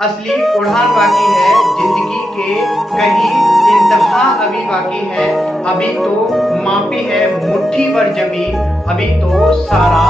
असली उड़ान बाकी है, जिंदगी के कहीं इंतहा अभी बाकी है। अभी तो मापी है मुट्ठी भर जमी, अभी तो सारा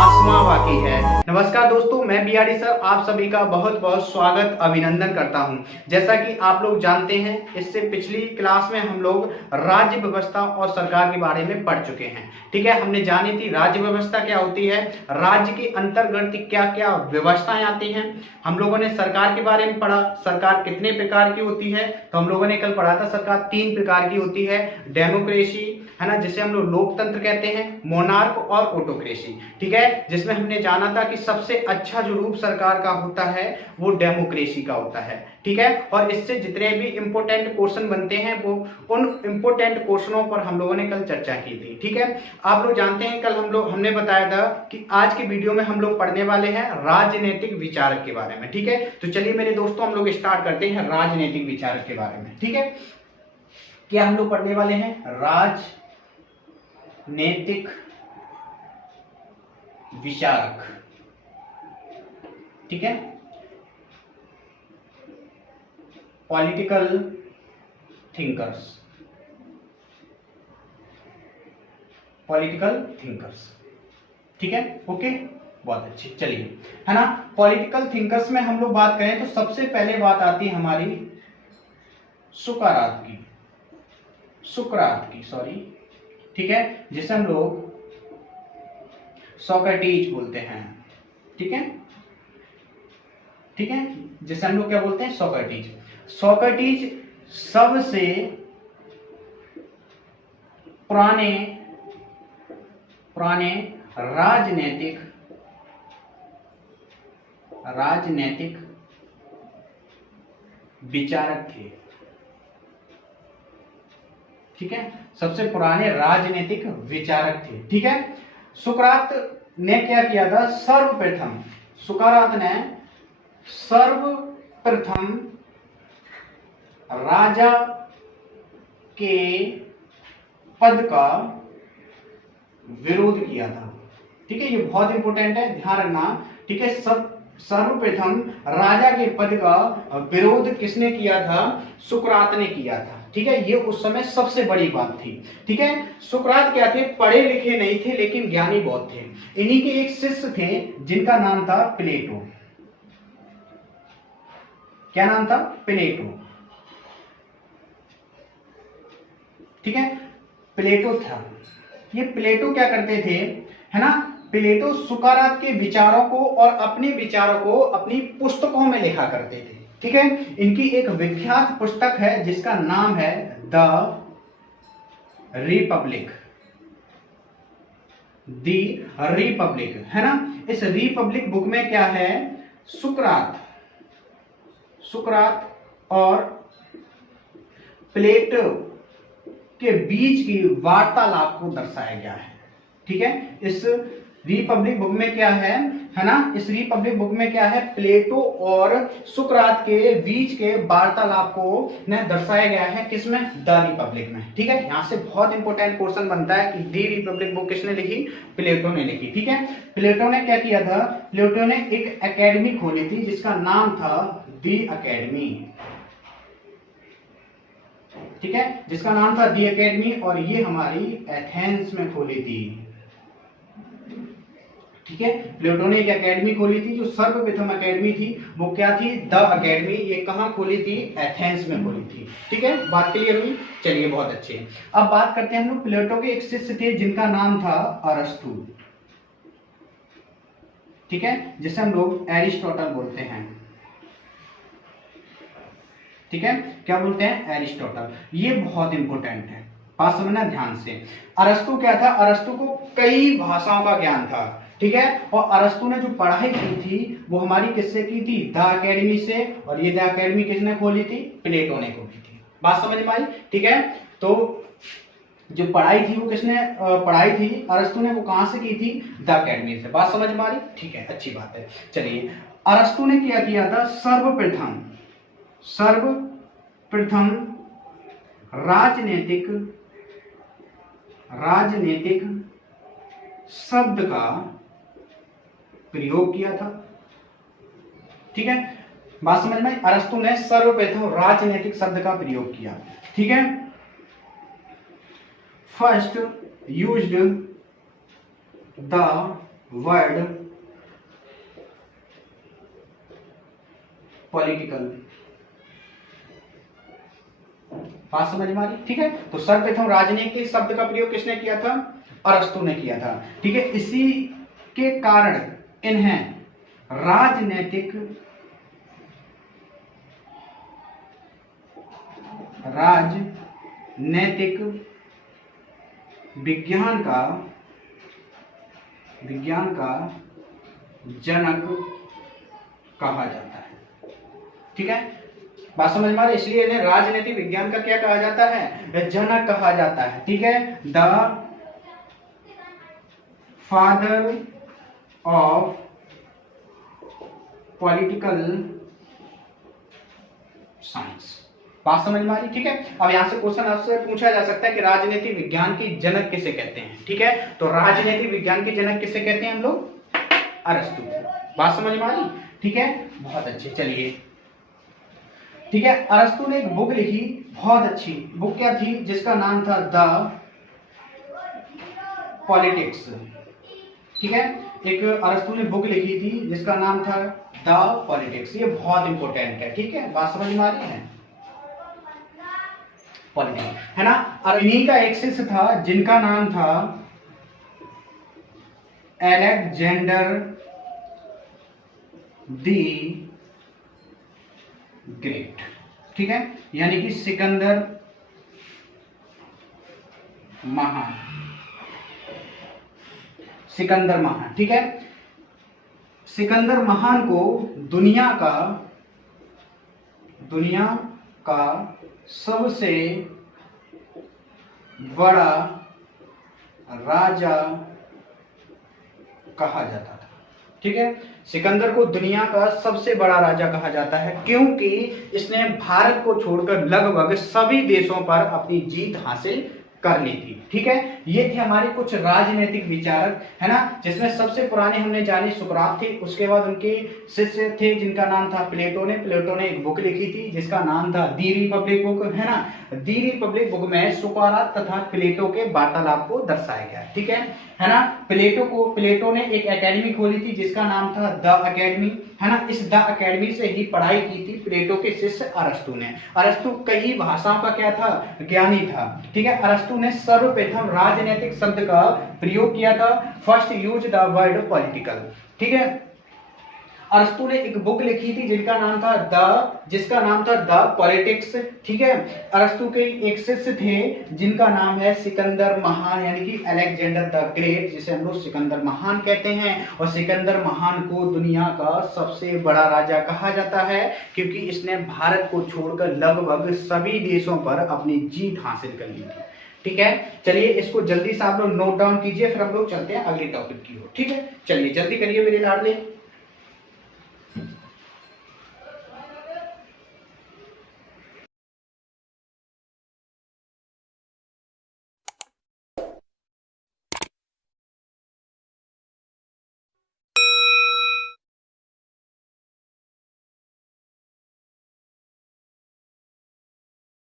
आसमां बाकी है। नमस्कार दोस्तों, मैं बिहारी सर आप सभी का बहुत बहुत स्वागत अभिनंदन करता हूं। जैसा कि आप लोग जानते हैं, इससे पिछली क्लास में हम लोग राज्य व्यवस्था और सरकार के बारे में पढ़ चुके हैं। ठीक है, हमने जानी थी राज्य व्यवस्था क्या होती है, राज्य के अंतर्गत क्या क्या व्यवस्थाएं आती हैं। हम लोगों ने सरकार के बारे में पढ़ा, सरकार कितने प्रकार की होती है। तो हम लोगों ने कल पढ़ा था सरकार 3 प्रकार की होती है। डेमोक्रेसी है ना, जिसे हम लोग लोकतंत्र कहते हैं, मोनार्क और ऑटोक्रेसी। ठीक है, जिसमें हमने जाना था कि सबसे अच्छा जो रूप सरकार का होता है वो डेमोक्रेसी का होता है। ठीक है, और इससे जितने भी इंपोर्टेंट क्वेश्चन बनते हैं वो उन इंपोर्टेंट क्वेश्चनों पर हम लोगों ने कल चर्चा की थी। ठीक है, आप लोग जानते हैं कल हमने बताया था कि आज की वीडियो में हम लोग पढ़ने वाले हैं राजनीतिक विचारक के बारे में। ठीक है, तो चलिए मेरे दोस्तों हम लोग स्टार्ट करते हैं राजनीतिक विचारक के बारे में। ठीक है, क्या हम लोग पढ़ने वाले हैं राजनीतिक विचारक। ठीक है, पॉलिटिकल थिंकर्स, पॉलिटिकल थिंकर्स। ठीक है, ओके, बहुत अच्छी। चलिए, है ना, पॉलिटिकल थिंकर्स में हम लोग बात करें तो सबसे पहले बात आती है हमारी सुकरात की, सॉरी। ठीक है, जिसे हम लोग सोक्रेटिस बोलते हैं। ठीक है, ठीक है, जिसे हम लोग क्या बोलते हैं, सोक्रेटिस सबसे पुराने राजनीतिक विचारक थे। ठीक है, सबसे पुराने राजनीतिक विचारक थे। ठीक है, सुकरात ने क्या किया था, सुकरात ने सर्वप्रथम राजा के पद का विरोध किया था। ठीक है, ये बहुत इंपॉर्टेंट है, ध्यान रखना। ठीक है, सर्वप्रथम राजा के पद का विरोध किसने किया था, सुकरात ने किया था। ठीक है, ये उस समय सबसे बड़ी बात थी। ठीक है, सुकरात क्या थे, पढ़े लिखे नहीं थे लेकिन ज्ञानी बहुत थे। इन्हीं के एक शिष्य थे जिनका नाम था प्लेटो। क्या नाम था, प्लेटो। ठीक है, प्लेटो था। ये प्लेटो क्या करते थे, है ना, प्लेटो सुकरात के विचारों को और अपने विचारों को अपनी पुस्तकों में लिखा करते थे। ठीक है, इनकी एक विख्यात पुस्तक है जिसका नाम है द रिपब्लिक, है ना। इस रिपब्लिक बुक में क्या है, सुकरात और प्लेटो के बीच की वार्तालाप को दर्शाया गया है। ठीक है, इस रिपब्लिक बुक में क्या है ना, इस रिपब्लिक बुक में क्या है, प्लेटो और सुकरात के बीच के वार्तालाप को न दर्शाया गया है। किसमें, द रिपब्लिक में। ठीक है, यहां से बहुत इंपॉर्टेंट क्वेश्चन बनता है कि दी रिपब्लिक बुक किसने लिखी, प्लेटो ने लिखी। ठीक है, प्लेटो ने क्या किया था, प्लेटो ने एक एकेडमी खोली थी जिसका नाम था दी एकेडमी। ठीक है, जिसका नाम था दी एकेडमी, और ये हमारी एथेंस में खोली थी। ठीक है, प्लेटो ने एक एकेडमी खोली थी, जो सर्वप्रथम एकेडमी थी वो क्या थी, द एकेडमी। ये कहां खोली थी, एथेंस में खोली थी। ठीक है, बात क्लियर हुई। चलिए, बहुत अच्छे। अब बात करते हैं हम लोग, प्लेटो के एक शिष्य थे जिनका नाम था अरस्तु। ठीक है, जिसे हम लोग एरिस्टोटल बोलते हैं। ठीक है, क्या बोलते हैं, एरिस्टोटल। ये बहुत इंपॉर्टेंट है, बात समझना ध्यान से। अरस्तु क्या था, अरस्तु को कई भाषाओं का ज्ञान था। ठीक है, और अरस्तु ने जो पढ़ाई की थी वो हमारी किससे की थी, द एकेडमी से। और ये द एकेडमी किसने खोली थी, प्लेटो ने खोली थी। बात समझ में आई। ठीक है, तो जो पढ़ाई थी वो किसने पढ़ाई थी, अरस्तु ने, वो कहां से की थी, द एकेडमी से। बात समझ में आ रही। ठीक है, अच्छी बात है। चलिए, अरस्तु ने क्या किया था, सर्वप्रथम राजनीतिक शब्द का प्रयोग किया था। ठीक है, बात समझ में? अरस्तु ने सर्वप्रथम राजनीतिक शब्द का प्रयोग किया। ठीक है, first used the word political. बात समझ में आ रही? ठीक है, तो सर्वप्रथम राजनीतिक शब्द का प्रयोग किसने किया था? अरस्तु ने किया था। ठीक है, इसी के कारण इन्हें राजनीतिक विज्ञान का जनक कहा जाता है। ठीक है, बात समझ में आ रही? इसलिए इन्हें राजनीतिक विज्ञान का क्या कहा जाता है? जनक कहा जाता है। ठीक है, the father of political science. बात समझ में आ रही? ठीक है, अब यहां से क्वेश्चन आपसे पूछा जा सकता है कि राजनीतिक विज्ञान की जनक किसे कहते हैं। ठीक है, तो राजनीतिक विज्ञान की जनक किसे कहते हैं हम लोग? अरस्तु। बात समझ में आ रही? ठीक है, बहुत अच्छे। चलिए, ठीक है, अरस्तु ने एक बुक लिखी, बहुत अच्छी बुक। क्या थी? जिसका नाम था द पॉलिटिक्स। ठीक है, एक अरस्तु ने बुक लिखी थी जिसका नाम था द पॉलिटिक्स। ये बहुत इंपॉर्टेंट है। ठीक है, बात समझ में आ रही है? पॉलिटिक्स है ना। और इन्हीं का एक शिष्य था जिनका नाम था अलेक्जेंडर दी ग्रेट। ठीक है, यानी कि सिकंदर महान। सिकंदर महान। ठीक है, सिकंदर महान को दुनिया का सबसे बड़ा राजा कहा जाता था। ठीक है, सिकंदर को दुनिया का सबसे बड़ा राजा कहा जाता है क्योंकि इसने भारत को छोड़कर लगभग सभी देशों पर अपनी जीत हासिल कर ली थी। ठीक है, ये थे हमारे कुछ राजनीतिक विचारक, है ना, जिसमें सबसे पुराने हमने जाने सुकरात थे। उसके बाद उनके शिष्य थे जिनका नाम था प्लेटो ने एक बुक लिखी थी जिसका नाम था दी रिपब्लिक बुक, है ना। दी रिपब्लिक बुक में सुकरात तथा प्लेटो के वार्तालाप को दर्शाया गया। ठीक है ना। प्लेटो ने एक एकेडमी खोली थी जिसका नाम था द अकेडमी, है ना। इस द अकेडमी से ही पढ़ाई की थी प्लेटो के शिष्य अरस्तु ने। अरस्तु कई भाषाओं का क्या था? ज्ञानी था। ठीक है, अरस्तु ने सर्वप्रथम राजनीतिक शब्द का प्रयोग किया था, first use the word political. ठीक है, अरस्तु ने एक बुक लिखी थी जिसका नाम था द पॉलिटिक्स। ठीक है, अरस्तु के एक शिष्य थे जिनका नाम है सिकंदर महान, यानी कि अलेक्जेंडर द ग्रेट, जिसे हम लोग सिकंदर महान कहते हैं। और सिकंदर महान को दुनिया का सबसे बड़ा राजा कहा जाता है क्योंकि इसने भारत को छोड़कर लगभग सभी देशों पर अपनी जीत हासिल कर ली थी। ठीक है, चलिए इसको जल्दी से आप लोग नोट डाउन कीजिए, फिर हम लोग चलते हैं अगले टॉपिक की ओर। ठीक है, चलिए जल्दी करिए मेरे लाडले।